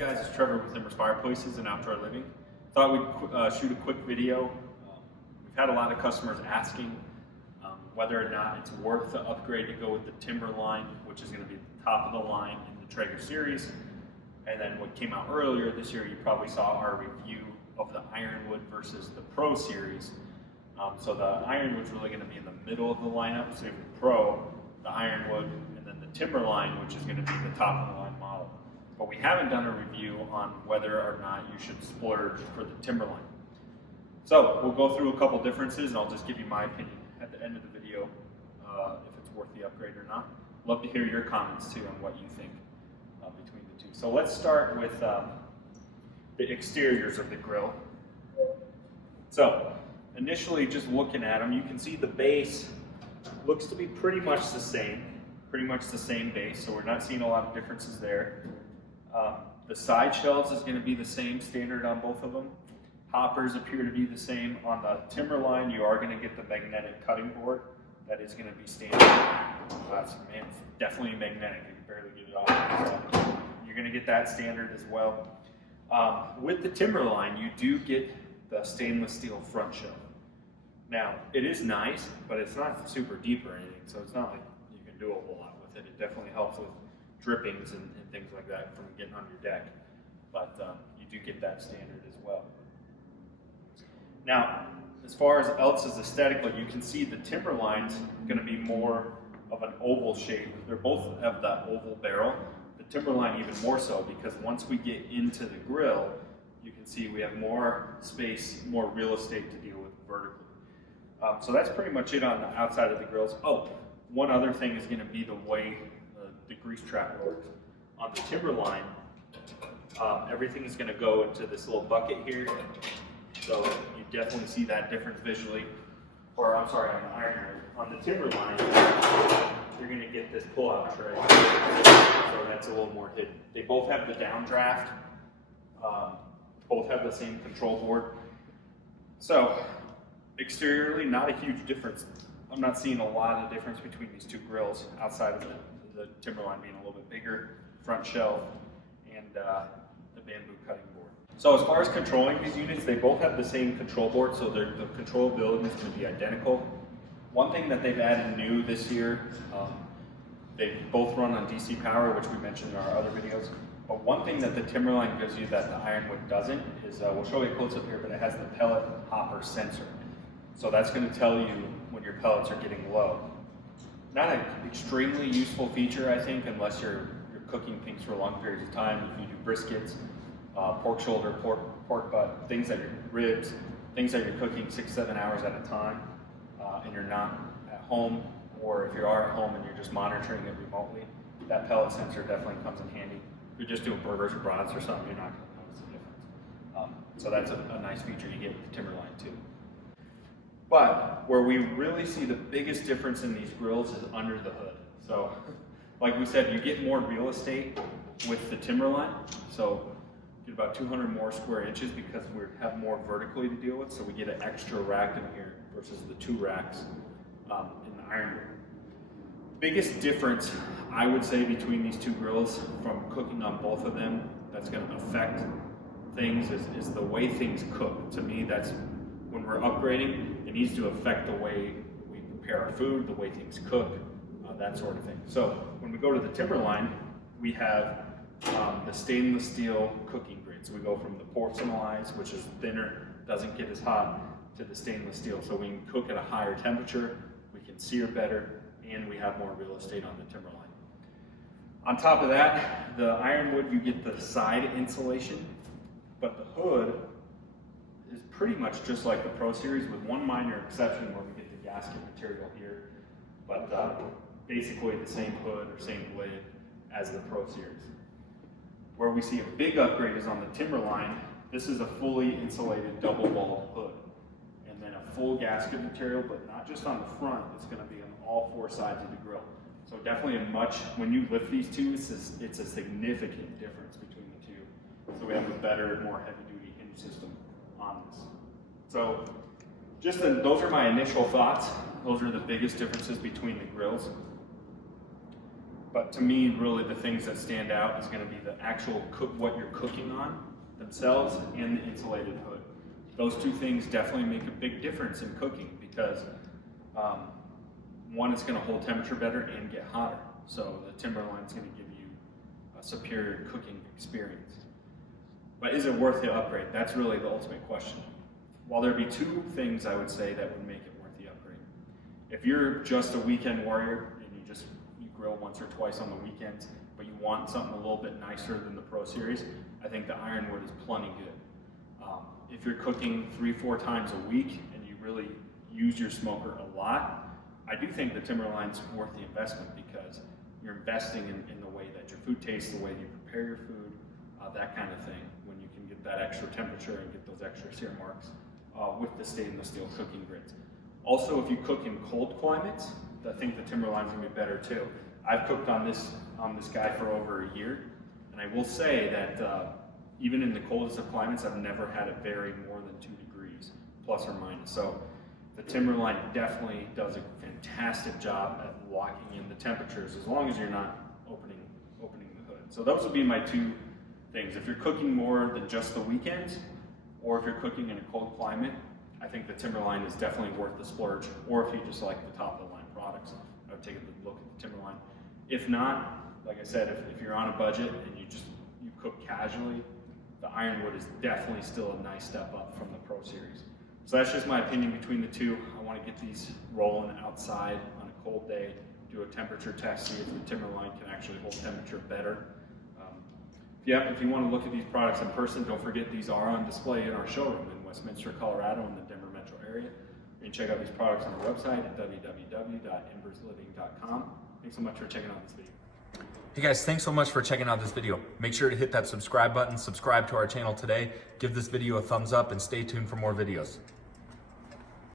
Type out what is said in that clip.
Guys, it's Trevor with Embers Fireplaces and Outdoor Living. Thought we'd shoot a quick video. We've had a lot of customers asking whether or not it's worth the upgrade to go with the Timberline, which is going to be the top of the line in the Traeger series. And then what came out earlier this year, you probably saw our review of the Ironwood versus the Pro series. So the Ironwood's really going to be in the middle of the lineup. So you have the Pro, the Ironwood, and then the Timberline, which is going to be the top of the line model. But we haven't done a review on whether or not you should splurge for the Timberline. So we'll go through a couple differences and I'll just give you my opinion at the end of the video if it's worth the upgrade or not. Love to hear your comments too on what you think between the two. So let's start with the exteriors of the grill. So initially just looking at them, you can see the base looks to be pretty much the same base, so we're not seeing a lot of differences there. The side shelves is going to be the same standard on both of them. Hoppers appear to be the same. On the Timberline, you are going to get the magnetic cutting board. That is going to be standard. Man, it's definitely magnetic. You can barely get it off. So you're going to get that standard as well. With the Timberline, you do get the stainless steel front shelf. Now, it is nice, but it's not super deep or anything, so it's not like you can do a whole lot with it. It definitely helps with drippings and things like that from getting on your deck, but you do get that standard as well. Now, as far as else as aesthetically, you can see the Timberline's going to be more of an oval shape. They both have that oval barrel. The Timberline even more so, because once we get into the grill, you can see we have more space, more real estate to deal with vertically. So that's pretty much it on the outside of the grills. Oh, one other thing is going to be the way the grease trap works. On the Timberline, everything is going to go into this little bucket here. So you definitely see that difference visually. Or I'm sorry, on the Ironwood. On the Timberline, you're going to get this pull-out tray. So that's a little more hidden. They both have the downdraft. Both have the same control board. So exteriorly, not a huge difference. I'm not seeing a lot of difference between these two grills outside of the Timberline being a little bit bigger, front shelf, and the bamboo cutting board. So as far as controlling these units, they both have the same control board, so the controllability is going to be identical. One thing that they've added new this year, they both run on DC power, which we mentioned in our other videos. But one thing that the Timberline gives you that the Ironwood doesn't is, we'll show you a close up here, but it has the pellet hopper sensor. So that's going to tell you when your pellets are getting low. Not an extremely useful feature, I think, unless you're cooking things for long periods of time. If you do briskets, pork shoulder, pork butt, things that you're ribs, things that you're cooking 6-7 hours at a time, and you're not at home, or if you are at home and you're just monitoring it remotely, that pellet sensor definitely comes in handy. If you're just doing burgers or brats or something, you're not going to notice the difference. So that's a nice feature you get with the Timberline too. But where we really see the biggest difference in these grills is under the hood. So like we said, you get more real estate with the Timberline. So you get about 200 more square inches because we have more vertically to deal with. So we get an extra rack in here versus the 2 racks in the Ironwood. Biggest difference, I would say, between these two grills from cooking on both of them that's going to affect things is the way things cook. To me, that's when we're upgrading, it needs to affect the way we prepare our food, the way things cook, that sort of thing. So when we go to the Timberline, we have the stainless steel cooking grate. So we go from the porcelainized, which is thinner, doesn't get as hot, to the stainless steel. So we can cook at a higher temperature, we can sear better, and we have more real estate on the Timberline. On top of that, the Ironwood, you get the side insulation, but the hood is pretty much just like the Pro Series with one minor exception where we get the gasket material here, but basically the same hood or same blade as the Pro Series. Where we see a big upgrade is on the Timberline. This is a fully insulated double wall hood, and then a full gasket material, but not just on the front, it's going to be on all 4 sides of the grill. So definitely when you lift these two, it's a significant difference between the two. So we have a better, more heavy-duty hinge system on this. So those are my initial thoughts. Those are the biggest differences between the grills. But to me, really the things that stand out is going to be the actual what you're cooking on themselves and the insulated hood. Those two things definitely make a big difference in cooking because one is going to hold temperature better and get hotter. So the Timberline is going to give you a superior cooking experience. But is it worth the upgrade? That's really the ultimate question. While there'd be two things I would say that would make it worth the upgrade. If you're just a weekend warrior and you grill once or twice on the weekends, but you want something a little bit nicer than the Pro Series, I think the Ironwood is plenty good. If you're cooking 3-4 times a week and you really use your smoker a lot, I do think the Timberline's worth the investment because you're investing in the way that your food tastes, the way you prepare your food, that kind of thing, when you can get that extra temperature and get those extra sear marks with the stainless steel cooking grids. Also, if you cook in cold climates, I think the Timberline's gonna be better too. I've cooked on this guy for over a year, and I will say that even in the coldest of climates, I've never had it vary more than 2 degrees, plus or minus. So the Timberline definitely does a fantastic job at locking in the temperatures as long as you're not opening the hood. So those would be my two things. If you're cooking more than just the weekends, or if you're cooking in a cold climate, I think the Timberline is definitely worth the splurge. Or if you just like the top of the line products, I would take a look at the Timberline. If not, like I said, if you're on a budget and you cook casually, the Ironwood is definitely still a nice step up from the Pro Series. So that's just my opinion between the two. I want to get these rolling outside on a cold day, do a temperature test, see if the Timberline can actually hold temperature better. If you want to look at these products in person, don't forget these are on display in our showroom in Westminster, Colorado, in the Denver metro area. You can check out these products on our website at www.embersliving.com. Thanks so much for checking out this video. Hey guys, thanks so much for checking out this video. Make sure to hit that subscribe button, subscribe to our channel today, give this video a thumbs up, and stay tuned for more videos.